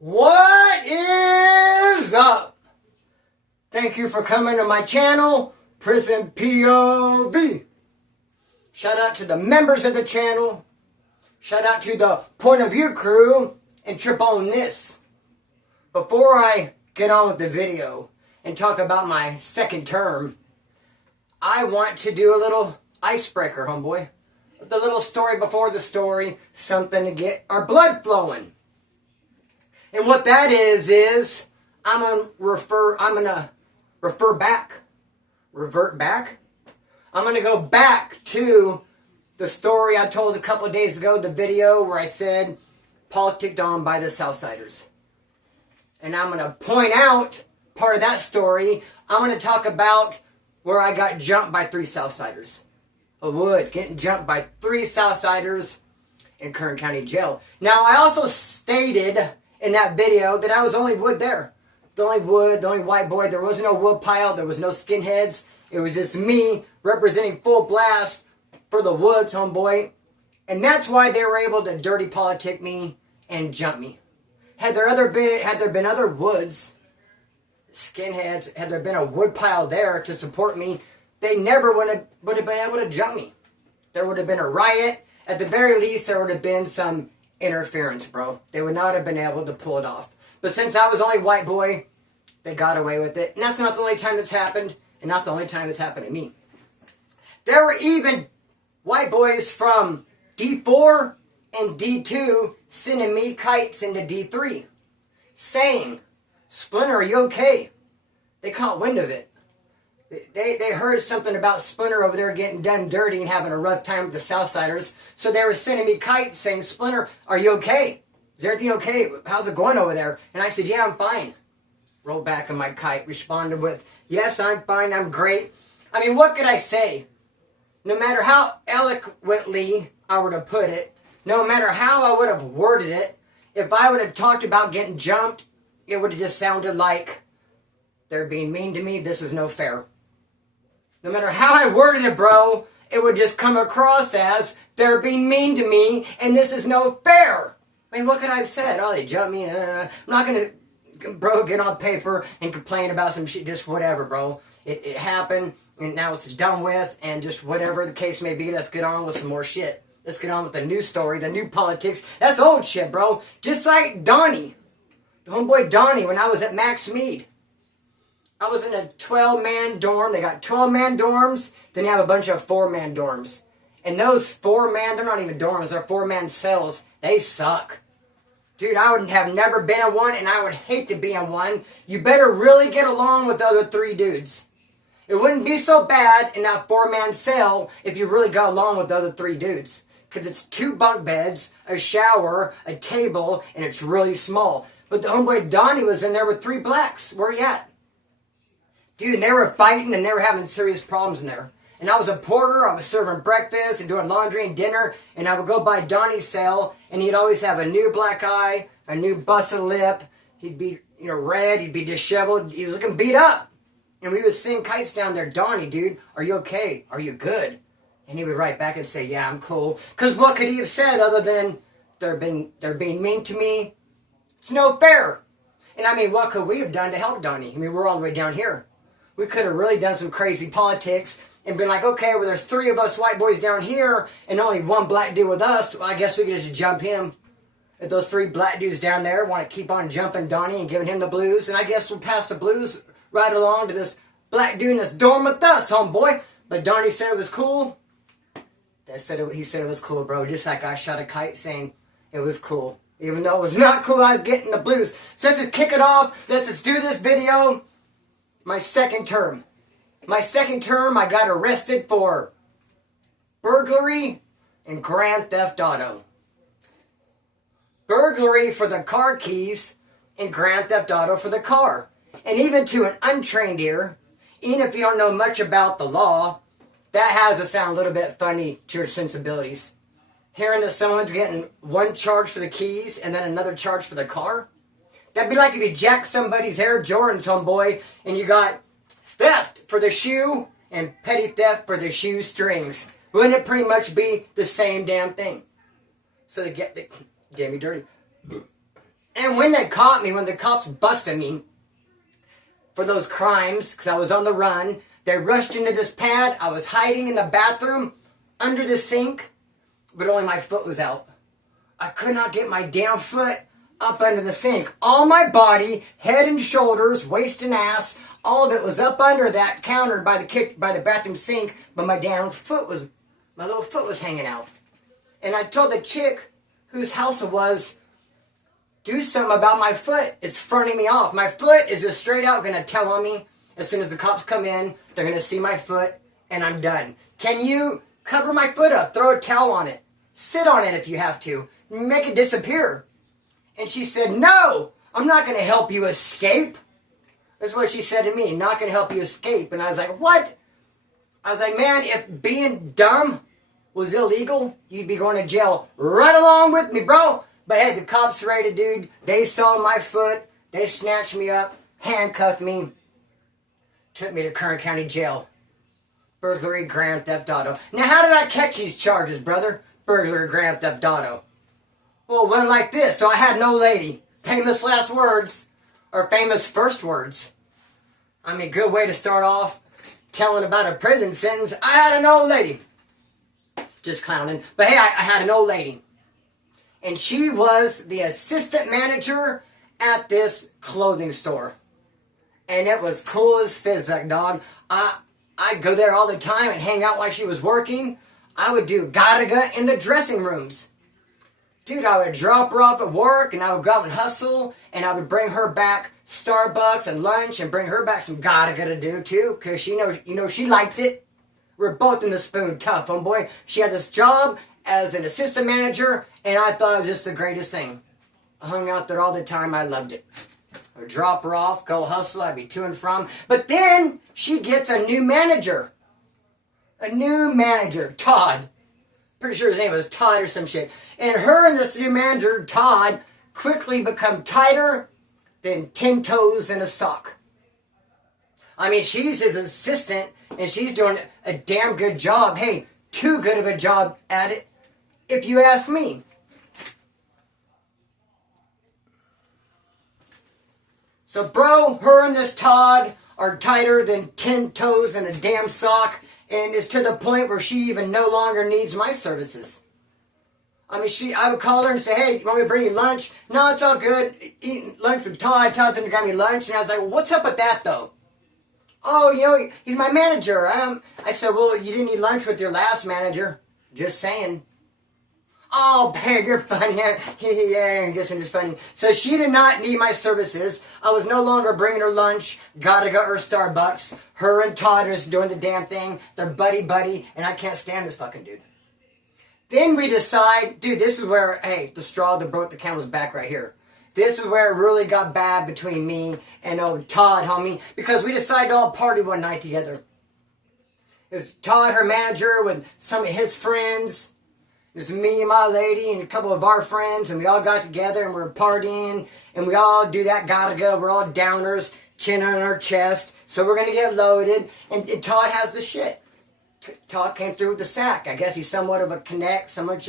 What is up? Thank you for coming to my channel, Prison POV. Shout out to the members of the channel. Shout out to the Point of View crew and Trip on This. Before I get on with the video and talk about my second term, I want to do a little icebreaker, homeboy. The little story before the story, something to get our blood flowing. And what that is I'm gonna revert back. I'm gonna go back to the story I told a couple of days ago, the video where I said politicked on by the Southsiders. And I'm gonna point out part of that story. I'm gonna talk about where I got jumped by 3 Southsiders. Getting jumped by 3 Southsiders in Kern County Jail. Now, I also stated in that video that I was only wood there. The only white boy. There was no wood pile. There was no skinheads. It was just me representing full blast for the woods, homeboy. And that's why they were able to dirty politic me and jump me. Had there been other woods, skinheads, had there been a wood pile there to support me, they never would have been able to jump me. There would have been a riot. At the very least, there would have been some interference, bro. They would not have been able to pull it off. But since I was only white boy, they got away with it. And that's not the only time that's happened, and not the only time it's happened to me. There were even white boys from D4 and D2 sending me kites into D3, saying, "Splinter, are you okay?" They caught wind of it. They heard something about Splinter over there getting done dirty and having a rough time with the Southsiders. So they were sending me kites saying, "Splinter, are you okay? Is everything okay? How's it going over there?" And I said, "Yeah, I'm fine." Rolled back on my kite, responded with, "Yes, I'm fine, I'm great." I mean, what could I say? No matter how eloquently I would have put it, no matter how I would have worded it, if I would have talked about getting jumped, it would have just sounded like, "They're being mean to me, this is no fair." No matter how I worded it, bro, it would just come across as, "They're being mean to me, and this is no fair." I mean, what could I have said? "Oh, they jumped me. I'm not going to, bro, get on paper and complain about some shit. Just whatever, bro. It happened, and now it's done with, and just whatever the case may be, let's get on with some more shit. Let's get on with the new story, the new politics." That's old shit, bro. Just like Donnie, the homeboy Donnie, when I was at Max Mead. I was in a 12-man dorm. They got 12-man dorms. Then you have a bunch of 4-man dorms. And those 4-man, they're not even dorms. They're 4-man cells. They suck. Dude, I would have never been in one, and I would hate to be in one. You better really get along with the other 3 dudes. It wouldn't be so bad in that 4-man cell if you really got along with the other 3 dudes. Because it's 2 bunk beds, a shower, a table, and it's really small. But the homeboy Donnie was in there with 3 blacks. Where you at? Dude, they were fighting and they were having serious problems in there. And I was a porter, I was serving breakfast and doing laundry and dinner, and I would go by Donnie's cell, and he'd always have a new black eye, a new busted lip. He'd be, red, he'd be disheveled, he was looking beat up. And we would sing kites down there. "Donnie, dude, are you okay? Are you good?" And he would write back and say, "Yeah, I'm cool." Because what could he have said other than, they're being mean to me? It's no fair. And I mean, what could we have done to help Donnie? I mean, we're all the way down here. We could have really done some crazy politics and been like, okay, well, there's 3 of us white boys down here and only 1 black dude with us. Well, I guess we could just jump him. If those 3 black dudes down there want to keep on jumping Donnie and giving him the blues, and I guess we'll pass the blues right along to this black dude in this dorm with us, homeboy. But Donnie said it was cool. He said it was cool, bro. Just like I shot a kite saying it was cool. Even though it was not cool, I was getting the blues. So let's just kick it off. Let's just do this video. My second term. My second term, I got arrested for burglary and grand theft auto. Burglary for the car keys and grand theft auto for the car. And even to an untrained ear, even if you don't know much about the law, that has to sound a little bit funny to your sensibilities. Hearing that someone's getting 1 charge for the keys and then another charge for the car. That'd be like if you jack somebody's Air Jordans, homeboy, and you got theft for the shoe and petty theft for the shoe strings. Wouldn't it pretty much be the same damn thing? So they get me dirty. And when they caught me, when the cops busted me for those crimes, because I was on the run, they rushed into this pad. I was hiding in the bathroom under the sink, but only my foot was out. I could not get my damn foot up under the sink. All my body, head and shoulders, waist and ass, all of it was up under that counter by the bathroom sink, but my little foot was hanging out. And I told the chick whose house it was, do something about my foot. It's fronting me off. My foot is just straight out going to tell on me. As soon as the cops come in, they're going to see my foot, and I'm done. Can you cover my foot up? Throw a towel on it. Sit on it if you have to. Make it disappear. And she said, no, I'm not going to help you escape. That's what she said to me, not going to help you escape. And I was like, what? I was like, man, if being dumb was illegal, you'd be going to jail right along with me, bro. But hey, the cops raided, dude. They saw my foot. They snatched me up, handcuffed me, took me to Kern County Jail. Burglary, grand theft auto. Now, how did I catch these charges, brother? Burglary, grand theft auto. Well, it went like this. So I had no lady. Famous last words, or famous first words. I mean, good way to start off telling about a prison sentence. I had an old lady. Just clowning. But hey, I had an old lady. And she was the assistant manager at this clothing store. And it was cool as physic, dog. I'd go there all the time and hang out while she was working. I would do gadaga in the dressing rooms. Dude, I would drop her off at work and I would go out and hustle. And I would bring her back Starbucks and lunch and bring her back some gadaga to do too. Because she knows, she liked it. We're both in the spoon tough, homeboy. She had this job as an assistant manager, and I thought it was just the greatest thing. I hung out there all the time. I loved it. I would drop her off, go hustle. I'd be to and from. But then she gets a new manager. A new manager, Todd. Pretty sure his name was Todd or some shit. And her and this new manager, Todd, quickly become tighter than 10 toes in a sock. I mean, she's his assistant, and she's doing a damn good job. Hey, too good of a job at it, if you ask me. So, bro, her and this Todd are tighter than 10 toes in a damn sock, and it's to the point where she even no longer needs my services. I mean, I would call her and say, hey, you want me to bring you lunch? No, it's all good. Eating lunch with Todd. Todd's going to grab me lunch. And I was like, well, what's up with that, though? Oh, he's my manager. I said, well, you didn't eat lunch with your last manager. Just saying. Oh, babe, you're funny. Yeah, I guess I'm just funny. So she did not need my services. I was no longer bringing her lunch. Gotta go to her Starbucks. Her and Todd are just doing the damn thing. They're buddy, and I can't stand this fucking dude. Then we decide, dude, this is where, hey, the straw that broke the camel's back right here. This is where it really got bad between me and old Todd, homie, because we decided to all party one night together. It was Todd, her manager, with some of his friends. It was me and my lady and a couple of our friends, and we all got together and we were partying, and we all do that gotta go. We're all downers, chin on our chest, so we're going to get loaded, and Todd has the shit. Todd came through with the sack. I guess he's somewhat of a connect, somewhat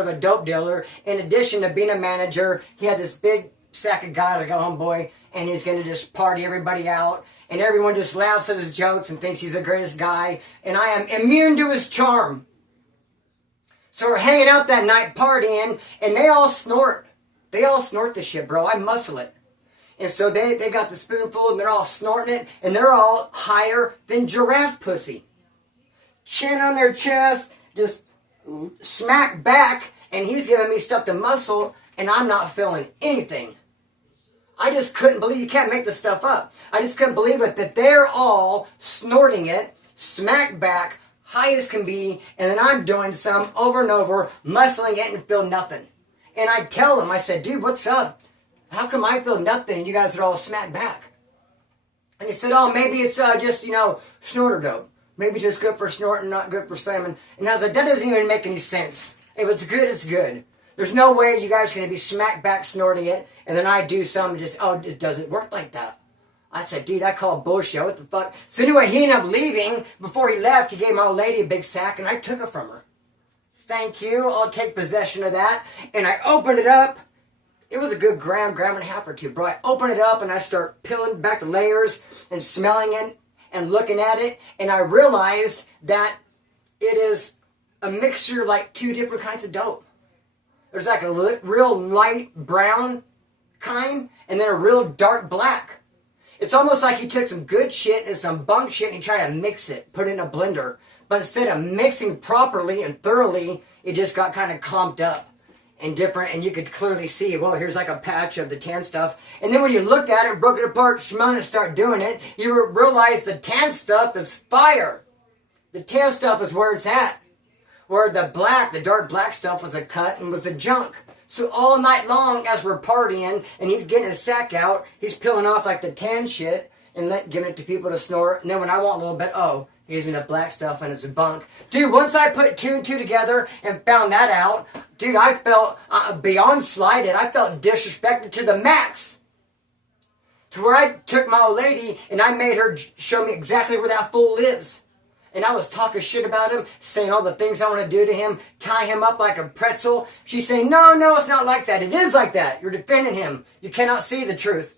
of a dope dealer. In addition to being a manager, he had this big sack of gotta go, homeboy, and he's going to just party everybody out, and everyone just laughs at his jokes and thinks he's the greatest guy, and I am immune to his charm. So we're hanging out that night partying, and they all snort. They all snort this shit, bro. I muscle it. And so they got the spoonful, and they're all snorting it, and they're all higher than giraffe pussy. Chin on their chest, just smack back, and he's giving me stuff to muscle, and I'm not feeling anything. I just couldn't believe, you can't make this stuff up. I just couldn't believe it, that they're all snorting it, smack back, high as can be, and then I'm doing some over and over, muscling it and feel nothing. And I tell him, I said, dude, what's up? How come I feel nothing and you guys are all smacked back? And he said, oh, maybe it's just, snorter dope. Maybe just good for snorting, not good for slamming. And I was like, that doesn't even make any sense. If it's good, it's good. There's no way you guys are going to be smack back snorting it, and then I do something it doesn't work like that. I said, dude, I call bullshit. What the fuck? So anyway, he ended up leaving. Before he left, he gave my old lady a big sack, and I took it from her. Thank you. I'll take possession of that. And I opened it up. It was a good gram and a half or two, bro. I open it up and I start peeling back the layers and smelling it and looking at it. And I realized that it is a mixture of like two different kinds of dope. There's like a real light brown kind and then a real dark black. It's almost like he took some good shit and some bunk shit and he tried to mix it, put it in a blender. But instead of mixing properly and thoroughly, it just got kind of clumped up and different. And you could clearly see, well, here's like a patch of the tan stuff. And then when you look at it and broke it apart, smell it, start doing it, you realize the tan stuff is fire. The tan stuff is where it's at. Where the dark black stuff was a cut and was a junk. So all night long as we're partying and he's getting his sack out, he's peeling off like the tan shit and giving it to people to snort. And then when I want a little bit, he gives me the black stuff and it's a bunk. Dude, once I put two and two together and found that out, dude, I felt beyond slighted. I felt disrespected to the max. To where I took my old lady and I made her show me exactly where that fool lives. And I was talking shit about him, saying all the things I want to do to him, tie him up like a pretzel. She's saying, no, it's not like that. It is like that. You're defending him. You cannot see the truth.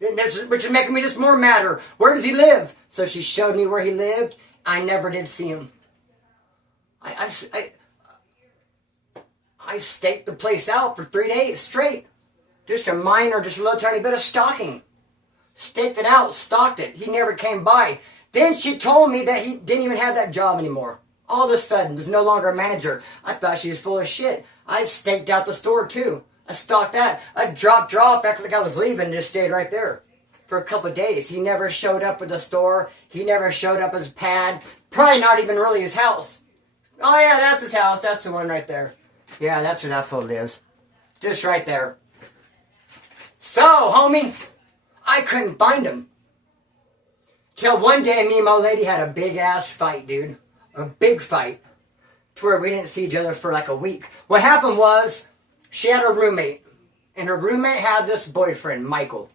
Which is making me just more madder. Where does he live? So she showed me where he lived. I never did see him. I staked the place out for 3 days straight. Just a little tiny bit of stalking. Staked it out, stalked it. He never came by. Then she told me that he didn't even have that job anymore. All of a sudden, was no longer a manager. I thought she was full of shit. I staked out the store too. I stalked that. I dropped her off, acted like I was leaving, and just stayed right there for a couple of days. He never showed up at the store. He never showed up at his pad. Probably not even really his house. Oh yeah, that's his house. That's the one right there. Yeah, that's where that fool lives. Just right there. So, homie, I couldn't find him. Till one day, me and my lady had a big-ass fight, dude. A big fight. To where we didn't see each other for like a week. What happened was, she had a roommate. And her roommate had this boyfriend, Michael.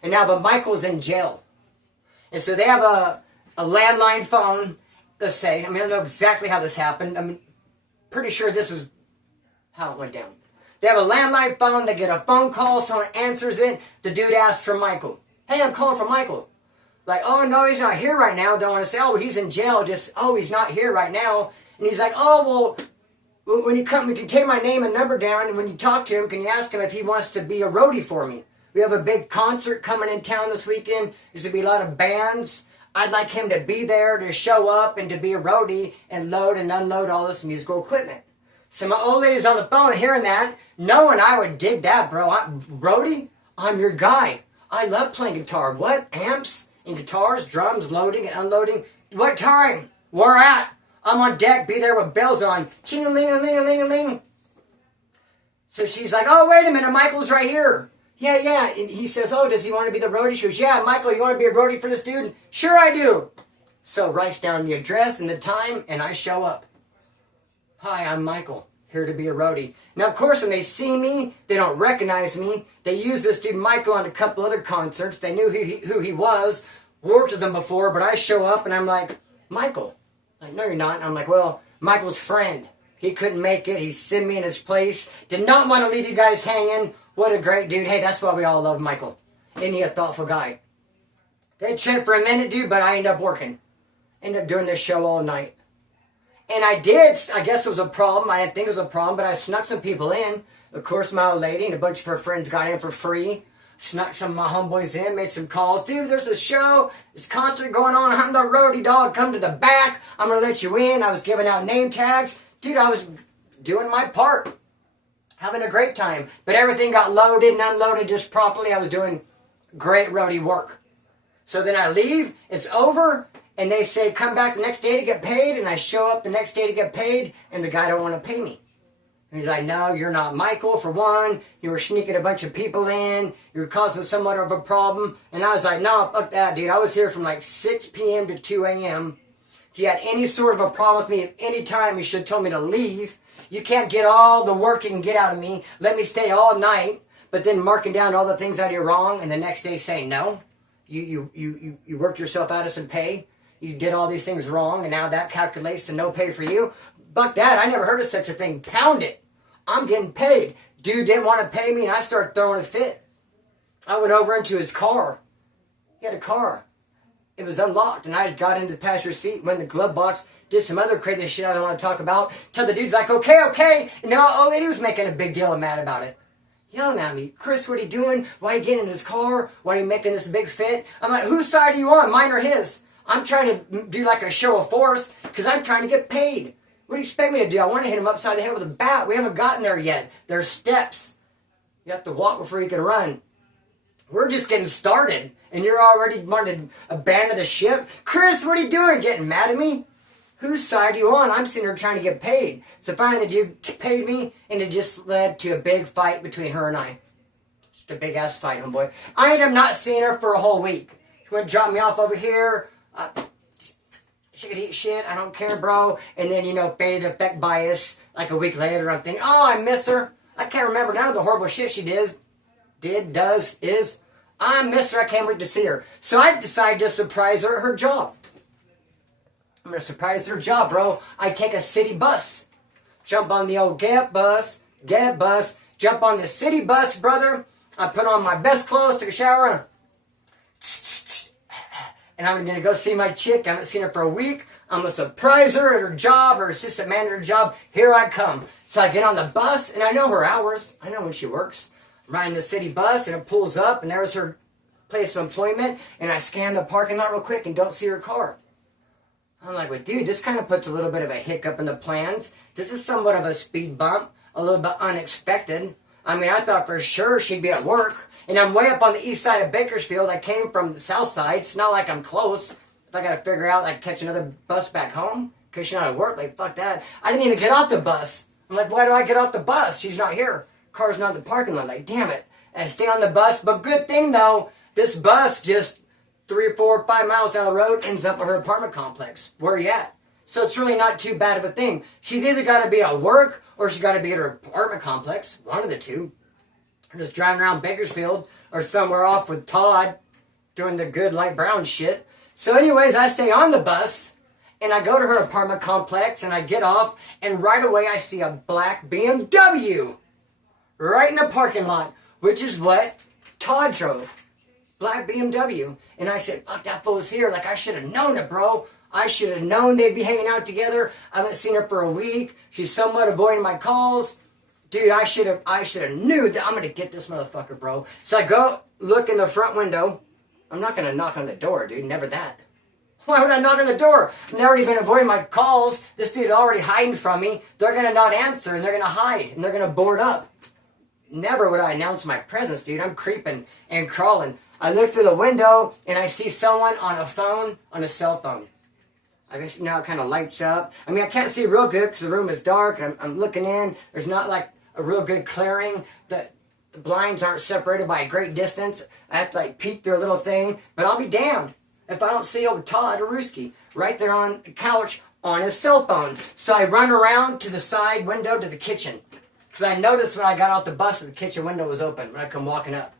But Michael's in jail. And so they have a landline phone, let's say. I don't know exactly how this happened. I'm pretty sure this is how it went down. They have a landline phone. They get a phone call. Someone answers it. The dude asks for Michael. Hey, I'm calling for Michael. Like, oh, no, he's not here right now. Don't want to say, oh, he's in jail. Just, oh, he's not here right now. And he's like, oh, well, when you come, you can take my name and number down. And when you talk to him, can you ask him if he wants to be a roadie for me? We have a big concert coming in town this weekend. There's going to be a lot of bands. I'd like him to be there to show up and to be a roadie and load and unload all this musical equipment. So my old lady's on the phone hearing that, knowing I would dig that, bro. Roadie, I'm your guy. I love playing guitar. What? Amps? And guitars, drums, loading and unloading. What time? Where at? I'm on deck. Be there with bells on. Ching-a-ling-a-ling-a-ling-a-ling. So she's like, oh, wait a minute. Michael's right here. Yeah. And he says, oh, does he want to be the roadie? She goes, yeah, Michael, you want to be a roadie for this dude? Sure I do. So writes down the address and the time, and I show up. Hi, I'm Michael. Here to be a roadie. Now, of course, when they see me, they don't recognize me. They use this dude Michael on a couple other concerts. They knew who he was, worked with him before, but I show up and I'm like, Michael. Like, no, you're not. And I'm like, well, Michael's friend. He couldn't make it. He sent me in his place. Did not want to leave you guys hanging. What a great dude. Hey, that's why we all love Michael. Isn't he a thoughtful guy? They tripped for a minute, dude, but I ended up working. Ended up doing this show all night. And I guess it was a problem. I didn't think it was a problem, but I snuck some people in. Of course, my old lady and a bunch of her friends got in for free. Snuck some of my homeboys in, made some calls. Dude, there's a show, this concert going on. I'm the roadie dog. Come to the back. I'm going to let you in. I was giving out name tags. Dude, I was doing my part. Having a great time. But everything got loaded and unloaded just properly. I was doing great roadie work. So then I leave. It's over. And they say, come back the next day to get paid. And I show up the next day to get paid. And the guy don't want to pay me. And he's like, no, you're not Michael, for one. You were sneaking a bunch of people in. You were causing somewhat of a problem. And I was like, no, fuck that, dude. I was here from like 6 p.m. to 2 a.m. If you had any sort of a problem with me at any time, you should have told me to leave. You can't get all the work you can get out of me. Let me stay all night. But then marking down all the things that are wrong. And the next day saying, no, you worked yourself out of some pay. You did all these things wrong, and now that calculates to no pay for you. Fuck that. I never heard of such a thing. Pound it. I'm getting paid. Dude didn't want to pay me, and I started throwing a fit. I went over into his car. He had a car. It was unlocked, and I got into the passenger seat, went in the glove box, did some other crazy shit I don't want to talk about. Till the dude's like, okay. And the old lady was making a big deal and mad about it. Yelling at me, Chris, what are you doing? Why are you getting in his car? Why are you making this big fit? I'm like, whose side are you on, mine or his? I'm trying to do like a show of force because I'm trying to get paid. What do you expect me to do? I want to hit him upside the head with a bat. We haven't gotten there yet. There's steps. You have to walk before you can run. We're just getting started, and you're already wanting to abandon the ship? Chris, what are you doing? Getting mad at me? Whose side are you on? I'm sitting here trying to get paid. So finally the dude paid me, and it just led to a big fight between her and I. Just a big-ass fight, homeboy. I ended up not seeing her for a whole week. She went and dropped me off over here. She could eat shit. I don't care, bro. And then, faded affect bias. Like a week later, I'm thinking, oh, I miss her. I can't remember none of the horrible shit she does. I miss her. I can't wait to see her. So I decided to surprise her at her job. I'm going to surprise her job, bro. I take a city bus. Jump on the old get bus. Jump on the city bus, brother. I put on my best clothes, took a shower. And I'm going to go see my chick. I haven't seen her for a week. I'm going to surprise her at her job, her assistant manager job. Here I come. So I get on the bus, and I know her hours. I know when she works. I'm riding the city bus, and it pulls up, and there's her place of employment, and I scan the parking lot real quick and don't see her car. I'm like, well, dude, this kind of puts a little bit of a hiccup in the plans. This is somewhat of a speed bump, a little bit unexpected. I mean, I thought for sure she'd be at work, and I'm way up on the east side of Bakersfield. I came from the south side. It's not like I'm close. If I got to figure out, like, catch another bus back home, because she's not at work, like, fuck that. I didn't even get off the bus. I'm like, why do I get off the bus? She's not here. Car's not in the parking lot. Like, damn it. And I stay on the bus. But good thing, though, this bus just 3 or 4 or 5 miles down the road ends up at her apartment complex. Where are you at? So it's really not too bad of a thing. She's either got to be at work or she's got to be at her apartment complex. One of the two. Or just driving around Bakersfield or somewhere off with Todd doing the good light brown shit. So anyways, I stay on the bus. And I go to her apartment complex, and I get off, and right away I see a black BMW right in the parking lot, which is what Todd drove. Black BMW. And I said, fuck, that fool's here. Like, I should have known it, bro. I should have known they'd be hanging out together. I haven't seen her for a week. She's somewhat avoiding my calls. Dude, I should have knew that I'm going to get this motherfucker, bro. So I go look in the front window. I'm not going to knock on the door, dude. Never that. Why would I knock on the door? I've already been avoiding my calls. This dude already hiding from me. They're going to not answer, and they're going to hide, and they're going to board up. Never would I announce my presence, dude. I'm creeping and crawling. I look through the window, and I see someone on a phone, on a cell phone. I guess now it kind of lights up. I mean, I can't see real good because the room is dark, and I'm looking in. There's not like a real good clearing. The blinds aren't separated by a great distance. I have to like peek through a little thing, but I'll be damned if I don't see old Todd Aruski right there on the couch on his cell phone. So I run around to the side window to the kitchen. Because I noticed when I got off the bus that the kitchen window was open when I come walking up.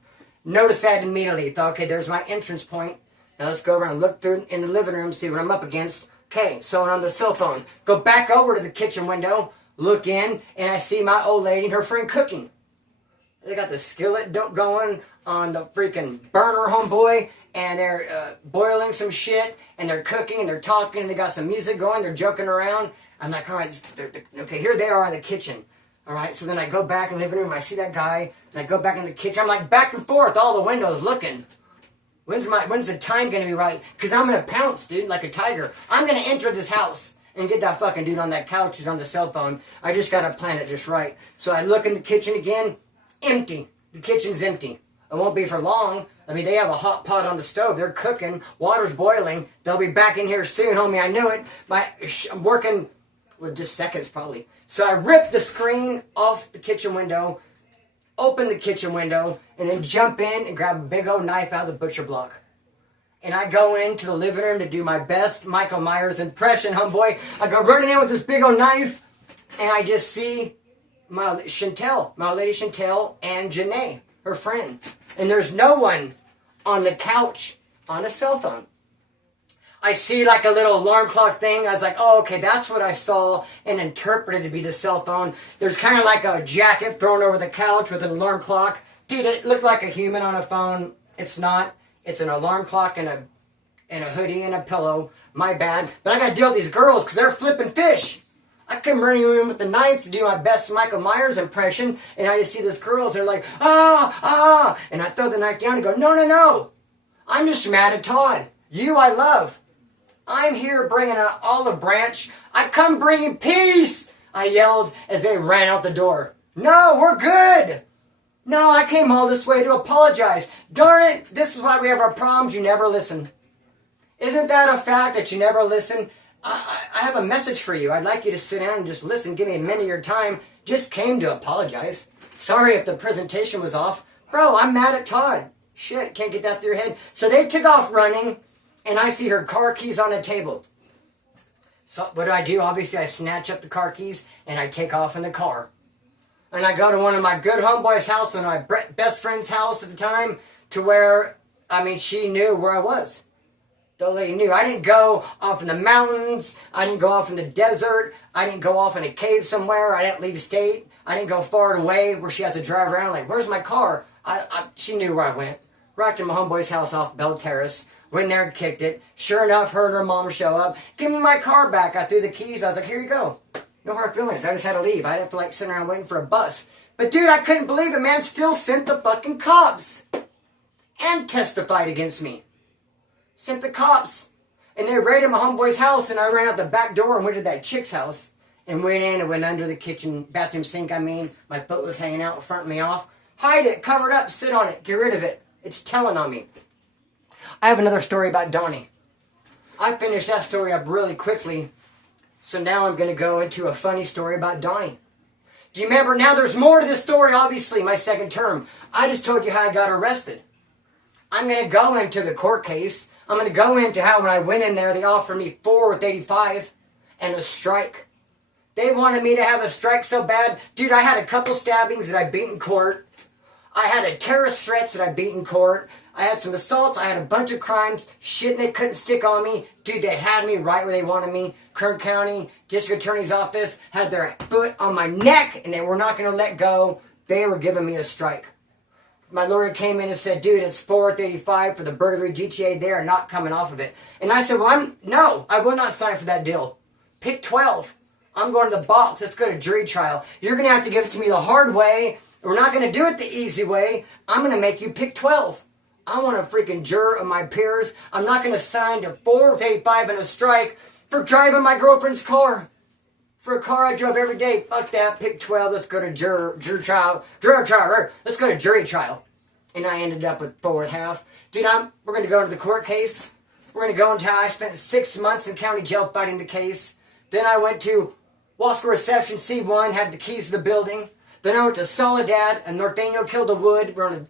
Noticed that immediately. Thought, okay, there's my entrance point. Now let's go around and look through in the living room, see what I'm up against. Okay, so I'm on the cell phone. Go back over to the kitchen window, look in, and I see my old lady and her friend cooking. They got the skillet going on the freaking burner, homeboy. And they're boiling some shit, and they're cooking, and they're talking, and they got some music going, they're joking around. I'm like, all right, okay, here they are in the kitchen. All right, so then I go back in the living room, I see that guy, and I go back in the kitchen. I'm like back and forth, all the windows looking. When's the time going to be right? Because I'm going to pounce, dude, like a tiger. I'm going to enter this house and get that fucking dude on that couch who's on the cell phone. I just got to plan it just right. So I look in the kitchen again, empty. The kitchen's empty. It won't be for long. I mean, they have a hot pot on the stove. They're cooking. Water's boiling. They'll be back in here soon, homie. I knew it. I'm working with just seconds, probably. So I rip the screen off the kitchen window, open the kitchen window, and then jump in and grab a big old knife out of the butcher block. And I go into the living room to do my best Michael Myers impression, homeboy. I go running in with this big old knife, and I just see my lady Chantel, and Janae, her friend. And there's no one on the couch on a cell phone. I see like a little alarm clock thing. I was like, oh, okay, that's what I saw and interpreted to be the cell phone. There's kind of like a jacket thrown over the couch with an alarm clock. Dude, it looked like a human on a phone. It's not. It's an alarm clock and a hoodie and a pillow. My bad. But I got to deal with these girls because they're flipping fish. I come running in with the knife to do my best Michael Myers impression, and I just see these girls. They're like, ah, and I throw the knife down and go, no, no, no. I'm just mad at Todd. You I love. I'm here bringing an olive branch. I come bringing peace, I yelled as they ran out the door. No, we're good. No, I came all this way to apologize. Darn it, this is why we have our problems. You never listen. Isn't that a fact that you never listen? I have a message for you. I'd like you to sit down and just listen. Give me a minute of your time. Just came to apologize. Sorry if the presentation was off. Bro, I'm mad at Todd. Shit, can't get that through your head. So they took off running, and I see her car keys on the table. So what do? Obviously, I snatch up the car keys, and I take off in the car. And I go to one of my good homeboys' house, and my best friend's house at the time, to where, she knew where I was. The lady knew. I didn't go off in the mountains. I didn't go off in the desert. I didn't go off in a cave somewhere. I didn't leave state. I didn't go far away where she has to drive around like, where's my car? She knew where I went. Right to my homeboy's house off Bell Terrace. Went there and kicked it. Sure enough, her and her mom show up. Give me my car back. I threw the keys. I was like, here you go. No hard feelings. I just had to leave. I didn't feel like sitting around waiting for a bus. But dude, I couldn't believe it, man. Still sent the fucking cops. And testified against me. Sent the cops. And they raided my homeboy's house, and I ran out the back door and went to that chick's house. And went in and went under the kitchen bathroom sink, My foot was hanging out, fronting me off. Hide it, cover it up, sit on it, get rid of it. It's telling on me. I have another story about Donnie. I finished that story up really quickly. So now I'm going to go into a funny story about Donnie. Do you remember? Now there's more to this story, obviously, my second term. I just told you how I got arrested. I'm going to go into the court case. I'm going to go into how when I went in there, they offered me 4 with 85 and a strike. They wanted me to have a strike so bad. Dude, I had a couple stabbings that I beat in court. I had a terrorist threats that I beat in court. I had some assaults. I had a bunch of crimes. Shit, they couldn't stick on me. Dude, they had me right where they wanted me. Kern County District Attorney's Office had their foot on my neck, and they were not going to let go. They were giving me a strike. My lawyer came in and said, dude, it's 4 with 85 for the burglary GTA. They are not coming off of it. And I said, well, no, I will not sign for that deal. Pick 12. I'm going to the box. Let's go to jury trial. You're going to have to give it to me the hard way. We're not going to do it the easy way. I'm going to make you pick 12. I want a freaking juror of my peers. I'm not going to sign to 4 with 85 and a strike for driving my girlfriend's car. For a car I drove every day. Fuck that. Pick 12. Let's go to jury trial. Let's go to jury trial. And I ended up with 4.5. Dude, we're going to go into the court case. We're going to go into how I spent 6 months in county jail fighting the case. Then I went to Wasco Reception C1, had the keys to the building. Then I went to Soledad and Norteño Killed the Wood. We're on a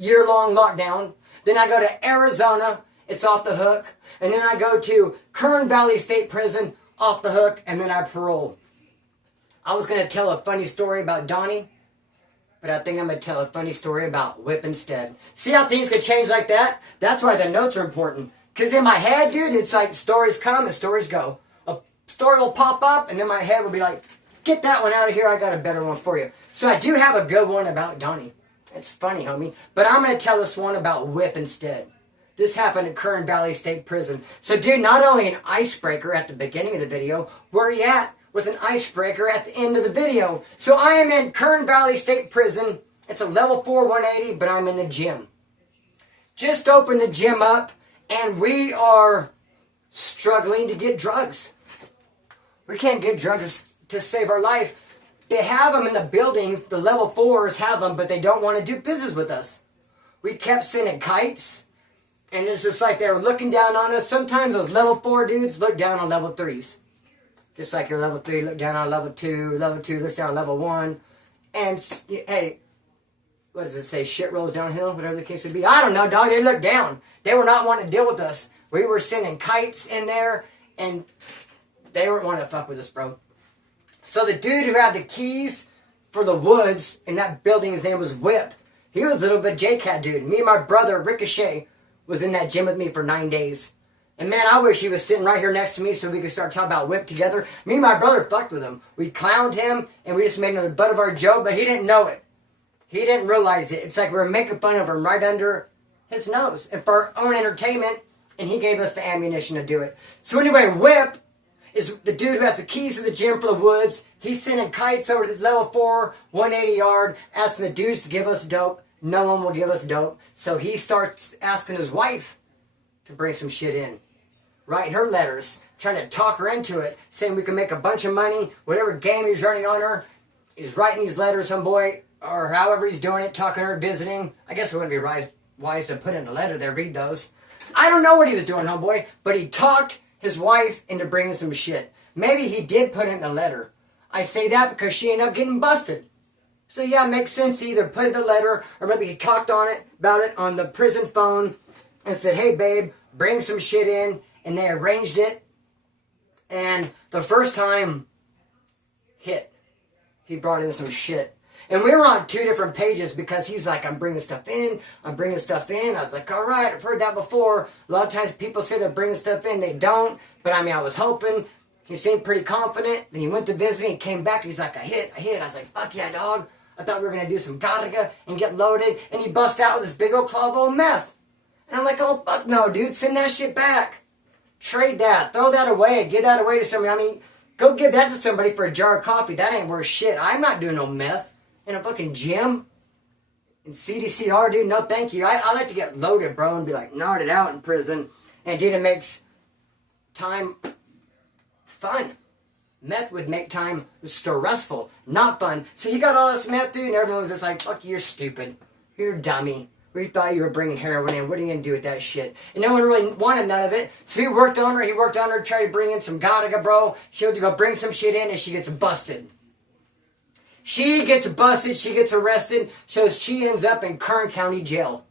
year-long lockdown. Then I go to Arizona. It's off the hook. And then I go to Kern Valley State Prison, off the hook, and then I parole. I was going to tell a funny story about Donnie, but I think I'm going to tell a funny story about Whip instead. See how things could change like that? That's why the notes are important. Because in my head, dude, it's like stories come and stories go. A story will pop up, and then my head will be like, get that one out of here. I got a better one for you. So I do have a good one about Donnie. It's funny, homie. But I'm going to tell this one about Whip instead. This happened at Kern Valley State Prison. So, dude, not only an icebreaker at the beginning of the video, where are you at with an icebreaker at the end of the video? So I am in Kern Valley State Prison. It's a level 4 180, but I'm in the gym. Just opened the gym up, and we are struggling to get drugs. We can't get drugs to save our life. They have them in the buildings. The level 4s have them, but they don't want to do business with us. We kept sending kites. And it's just like they were looking down on us. Sometimes those level 4 dudes look down on level 3s. Just like your level 3 look down on level 2. Level 2 looks down on level 1. And, hey, what does it say? Shit rolls downhill? Whatever the case would be. I don't know, dog. They looked down. They were not wanting to deal with us. We were sending kites in there. And they weren't wanting to fuck with us, bro. So the dude who had the keys for the woods in that building, his name was Whip. He was a little bit J-Cat dude. Me and my brother, Ricochet, was in that gym with me for 9 days. And man, I wish he was sitting right here next to me so we could start talking about whip together. Me and my brother fucked with him. We clowned him and we just made him the butt of our joke, but he didn't know it. He didn't realize it. It's like we were making fun of him right under his nose. And for our own entertainment, and he gave us the ammunition to do it. So anyway, Whip is the dude who has the keys to the gym for the woods. He's sending kites over to level 4, 180 yard, asking the dudes to give us dope. No one will give us dope. So he starts asking his wife to bring some shit in. Writing her letters, trying to talk her into it, saying we can make a bunch of money, whatever game he's running on her. He's writing these letters, some boy, or however he's doing it, talking to her, visiting. I guess it wouldn't be wise to put in a letter there, read those. I don't know what he was doing, homeboy, but he talked his wife into bringing some shit. Maybe he did put it in a letter. I say that because she ended up getting busted. So yeah, it makes sense. He either put in the letter or maybe he talked about it on the prison phone and said, hey babe, bring some shit in. And they arranged it. And the first time hit, he brought in some shit. And we were on 2 different pages because he's like, I'm bringing stuff in. I'm bringing stuff in. I was like, all right, I've heard that before. A lot of times people say they're bringing stuff in. They don't. But I mean, I was hoping. He seemed pretty confident. Then he went to visit. He came back. He's like, I hit. I was like, fuck yeah, dog. I thought we were going to do some Gothica and get loaded. And he bust out with this big old claw of meth. And I'm like, oh, fuck no, dude. Send that shit back. Trade that. Throw that away. Give that away to somebody. I mean, go give that to somebody for a jar of coffee. That ain't worth shit. I'm not doing no meth in a fucking gym. In CDCR, dude, no thank you. I like to get loaded, bro, and be like gnarred out in prison. And dude, it makes time fun. Meth would make time stressful, not fun. So he got all this meth, dude, and everyone was just like, fuck you, you're stupid. You're a dummy. We thought you were bringing heroin in. What are you going to do with that shit? And no one really wanted none of it. So he worked on her, tried to bring in some Gothica, bro. She went to go bring some shit in, and she gets busted. She gets busted, she gets arrested, so she ends up in Kern County Jail.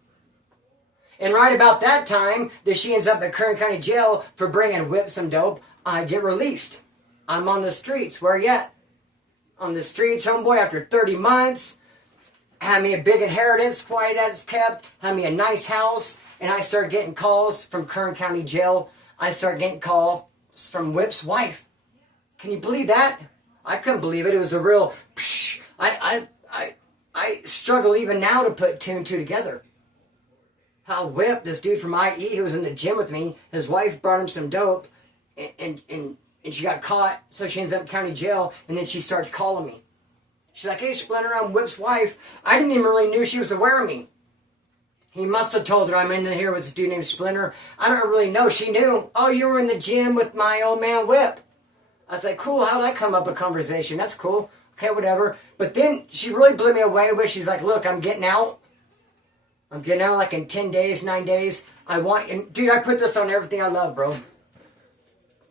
And right about that time that she ends up in Kern County Jail for bringing whip some dope, I get released. I'm on the streets. Where you at? On the streets, homeboy, after 30 months. Had me a big inheritance, quiet as kept. Had me a nice house. And I start getting calls from Kern County Jail. I start getting calls from Whip's wife. Can you believe that? I couldn't believe it. It was a real psh. I struggle even now to put 2 and 2 together. How Whip, this dude from IE who was in the gym with me, his wife brought him some dope, and she got caught, so she ends up in county jail, and then she starts calling me. She's like, hey, Splinter, I'm Whip's wife. I didn't even really knew she was aware of me. He must have told her I'm in here with this dude named Splinter. I don't really know. She knew. Oh, you were in the gym with my old man Whip. I was like, cool, how'd that come up a conversation? That's cool. Okay, whatever. But then she really blew me away with, she's like, look, I'm getting out. I'm getting out like in 10 days, 9 days. And dude, I put this on everything I love, bro.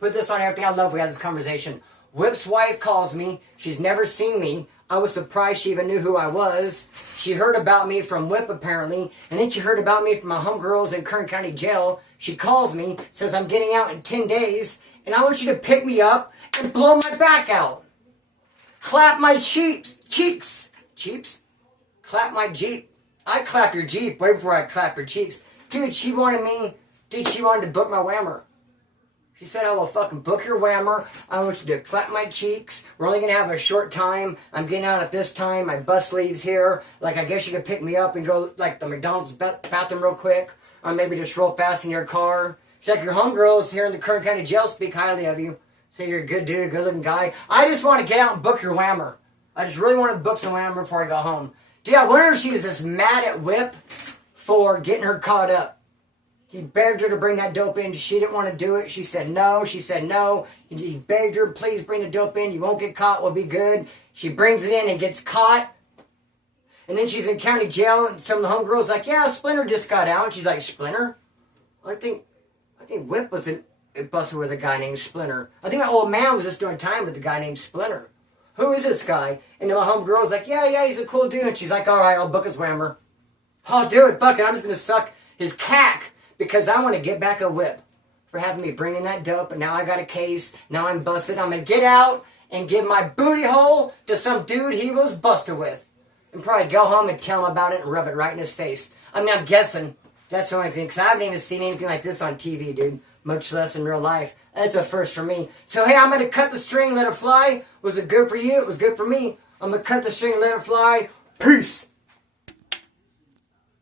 Put this on everything I love. We had this conversation. Whip's wife calls me. She's never seen me. I was surprised she even knew who I was. She heard about me from Whip, apparently. And then she heard about me from my homegirls in Kern County Jail. She calls me, says I'm getting out in 10 days. And I want you to pick me up and blow my back out. Clap my cheeks. Clap my Jeep. I clap your Jeep way before I clap your cheeks. Dude, she wanted to book my whammer. She said, I will fucking book your whammer. I want you to clap my cheeks. We're only going to have a short time. I'm getting out at this time. My bus leaves here. Like, I guess you could pick me up and go, like, the McDonald's bathroom real quick. Or maybe just roll fast in your car. She's like, your homegirls here in the Kern County Jail speak highly of you. Say you're a good dude, good-looking guy. I just want to get out and book your whammer. I just really want to book some whammer before I go home. Dude, I wonder if she was just mad at Whip for getting her caught up. He begged her to bring that dope in. She didn't want to do it. She said no. He begged her, please bring the dope in. You won't get caught. We'll be good. She brings it in and gets caught. And then she's in county jail. And some of the homegirls like, yeah, Splinter just got out. And she's like, Splinter? I think Whip was busted with a guy named Splinter. I think my old man was just doing time with a guy named Splinter. Who is this guy? And then my homegirl's like, yeah, he's a cool dude. And she's like, all right, I'll book his whammer. I'll do it. Fuck it. I'm just going to suck his cack. Because I want to get back a Whip for having me bring in that dope. And now I got a case. Now I'm busted. I'm going to get out and give my booty hole to some dude he was busted with. And probably go home and tell him about it and rub it right in his face. I mean, I'm guessing that's the only thing. Because I haven't even seen anything like this on TV, dude. much less in real life. That's a first for me. So, hey, I'm going to cut the string, let it fly. Was it good for you? It was good for me. I'm going to cut the string, let it fly. Peace.